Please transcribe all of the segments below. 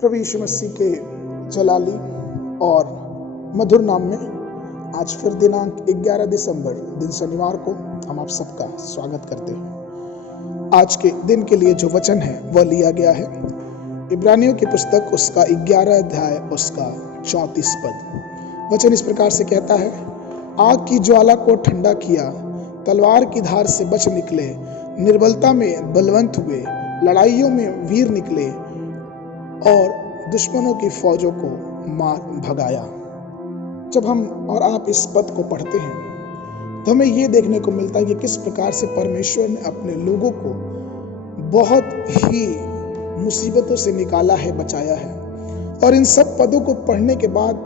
प्रभु यीशु मसीह के जलाली और मधुर नाम में आज फिर दिनांक 11 दिसंबर दिन शनिवार को हम आप सबका स्वागत करते हैं। आज के दिन के लिए जो वचन है वह लिया गया है इब्रानियों की पुस्तक उसका 11 अध्याय उसका 34 पद। वचन इस प्रकार से कहता है, आग की ज्वाला को ठंडा किया, तलवार की धार से बच निकले, निर्बलता में बलवंत हुए, लड़ाइयों में वीर निकले और दुश्मनों की फौजों को मार भगाया। जब हम और आप इस पद को पढ़ते हैं तो हमें ये देखने को मिलता है कि किस प्रकार से परमेश्वर ने अपने लोगों को बहुत ही मुसीबतों से निकाला है, बचाया है। और इन सब पदों को पढ़ने के बाद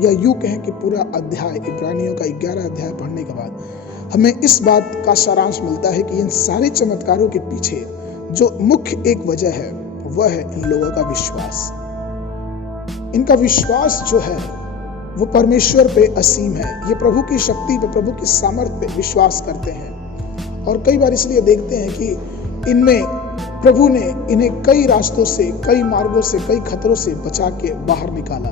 या यूं कहें कि पूरा अध्याय इब्रानियों का 11 अध्याय पढ़ने के बाद हमें इस बात का सारांश मिलता है कि इन सारे चमत्कारों के पीछे जो मुख्य एक वजह है वह है इन लोगों का विश्वास। इनका विश्वास जो है वो परमेश्वर पे असीम है। ये प्रभु की शक्ति पे, प्रभु की सामर्थ्य पे विश्वास करते हैं। और कई बार इसलिए देखते हैं कि इनमें प्रभु ने इन्हें कई रास्तों से, कई मार्गों से, कई खतरों से बचा के बाहर निकाला।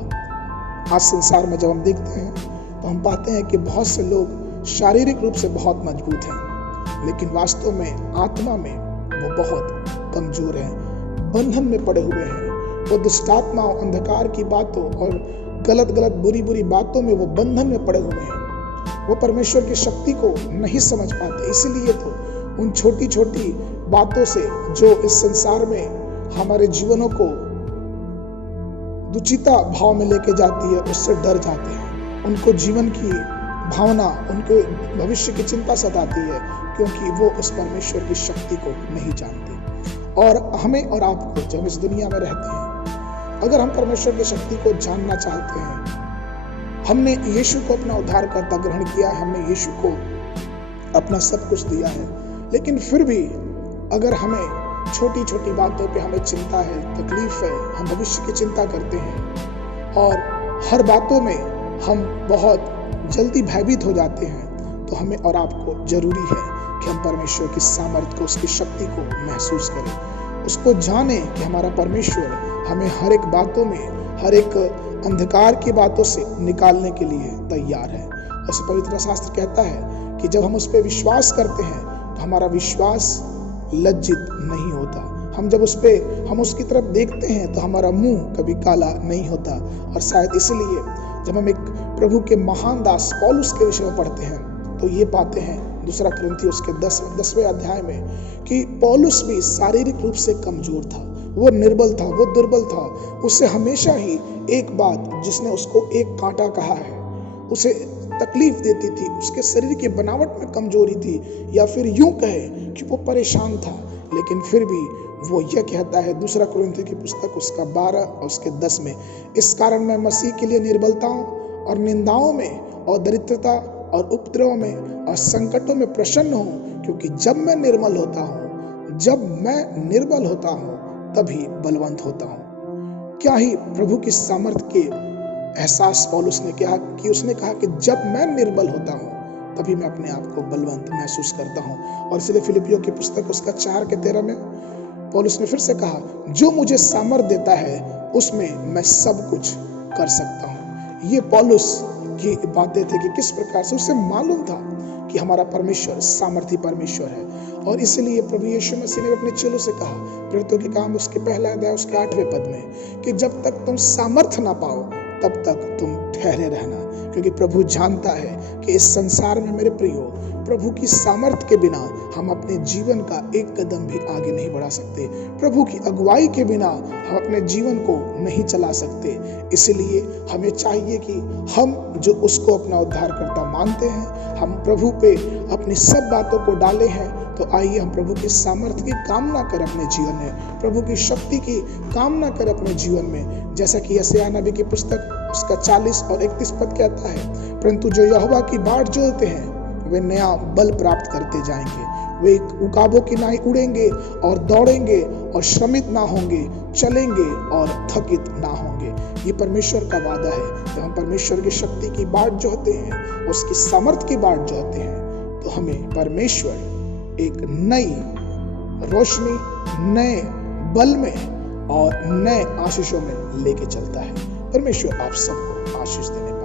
आज संसार में जब हम देखते हैं तो हम पाते हैं कि बहुत से लोग शारीरिक रूप से बहुत मजबूत हैं, लेकिन वास्तव में आत्मा में वो बहुत कमजोर हैं, बंधन में पड़े हुए हैं। वो दुष्टात्माओं, अंधकार की बातों और गलत बुरी बातों में वो बंधन में पड़े हुए हैं। वो परमेश्वर की शक्ति को नहीं समझ पाते। इसीलिए तो उन छोटी छोटी बातों से जो इस संसार में हमारे जीवनों को दुचिता भाव में लेके जाती है, उससे डर जाते हैं। उनको जीवन की भावना, उनको भविष्य की चिंता सताती है, क्योंकि वो उस परमेश्वर की शक्ति को नहीं जानते। और हमें और आपको, जब हम इस दुनिया में रहते हैं, अगर हम परमेश्वर की शक्ति को जानना चाहते हैं, हमने यीशु को अपना उद्धारकर्ता ग्रहण किया है, हमने यीशु को अपना सब कुछ दिया है, लेकिन फिर भी अगर हमें छोटी छोटी बातों पे हमें चिंता है, तकलीफ है, हम भविष्य की चिंता करते हैं और हर बातों में हम बहुत जल्दी भयभीत हो जाते हैं, तो हमें और आपको जरूरी है कि हम परमेश्वर की सामर्थ्य को, उसकी शक्ति को महसूस करें, उसको जाने कि हमारा परमेश्वर हमें हर एक बातों में, हर एक अंधकार की बातों से निकालने के लिए तैयार है। ऐसे पवित्र शास्त्र कहता है कि जब हम उस पर विश्वास करते हैं तो हमारा विश्वास लज्जित नहीं होता। हम जब हम उसकी तरफ देखते हैं तो हमारा मुंह कभी काला नहीं होता। और शायद इसलिए जब हम एक प्रभु के महान दास पौलुस के विषय में पढ़ते हैं तो ये पाते हैं 2 कुरिन्थियों उसके 10वें अध्याय में कि पौलुस भी शारीरिक रूप से कमजोर था, वो निर्बल था, वो दुर्बल था। उसे हमेशा ही एक बात, जिसने उसको एक कांटा कहा है, उसे तकलीफ देती थी, उसके शरीर की बनावट में कमजोरी थी, या फिर यूं कहे कि वो परेशान था। लेकिन फिर भी वो यह कहता है 2 कुरिन्थियों की पुस्तक उसका 12 और उसके 10 में, इस कारण मैं मसीह के लिए निर्बलताओं और निंदाओं में और दरिद्रता और उपद्रव में और संकटों में प्रसन्न हूँ, क्योंकि जब मैं निर्बल होता हूँ तभी बलवंत होता हूँ। क्या ही प्रभु की सामर्थ्य के एहसास पौलुस ने किया कि उसने कहा कि जब मैं निर्बल होता हूँ तभी मैं अपने आप को बलवंत महसूस करता हूँ। और इसलिए फिलिपियों की पुस्तक उसका 4 के 13 में पौलुस ने फिर से कहा, जो मुझे सामर्थ्य देता है उसमें मैं सब कुछ कर सकता हूँ। ये पौलुस की बातें थे कि किस प्रकार से उसे मालूम था कि हमारा परमेश्वर सामर्थी परमेश्वर है। और इसलिए प्रभु यीशु मसीह ने अपने चेलों से कहा, प्रेरितों के काम उसके 1 अध्याय उसके 8वें पद में, कि जब तक तुम सामर्थ्य ना पाओ तब तक तुम ठहरे रहना, क्योंकि प्रभु जानता है कि इस संसार में मेरे प्रियो, प्रभु की सामर्थ्य के बिना हम अपने जीवन का एक कदम भी आगे नहीं बढ़ा सकते। प्रभु की अगुवाई के बिना हम अपने जीवन को नहीं चला सकते। इसलिए हमें चाहिए कि हम जो उसको अपना उद्धारकर्ता मानते हैं, हम प्रभु पे अपनी सब बातों को डाले हैं, तो आइए हम प्रभु की सामर्थ्य की कामना करें अपने जीवन में, प्रभु की शक्ति की कामना करें अपने जीवन में। जैसा कि यशायाह नबी की पुस्तक उसका 40 और 31 पद कहता है, परंतु जो यहोवा की बाट जोहते हैं वे नया बल प्राप्त करते जाएंगे, वे उकाबों की नाई उड़ेंगे और दौड़ेंगे और श्रमित ना होंगे, चलेंगे और थकित ना होंगे। ये परमेश्वर का वादा है। जब हम परमेश्वर की शक्ति की बाट जोहते हैं, उसकी सामर्थ्य की बाट जोहते हैं, तो हमें परमेश्वर एक नई रोशनी, नए बल में और नए आशीषों में लेके चलता है। परमेश्वर आप सबको आशीष देने पाए।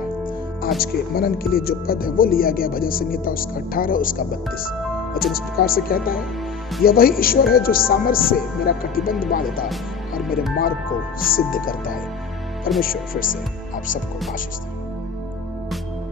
आज के मनन के लिए जो पद है वो लिया गया भजन संहिता उसका 18 उसका 32। वचन इस प्रकार से कहता है, यह वही ईश्वर है जो सामर्थ्य से मेरा कटिबंध बांधता है और मेरे मार्ग को सिद्ध करता है। परमेश्वर फिर से आप सबको आशीष दे।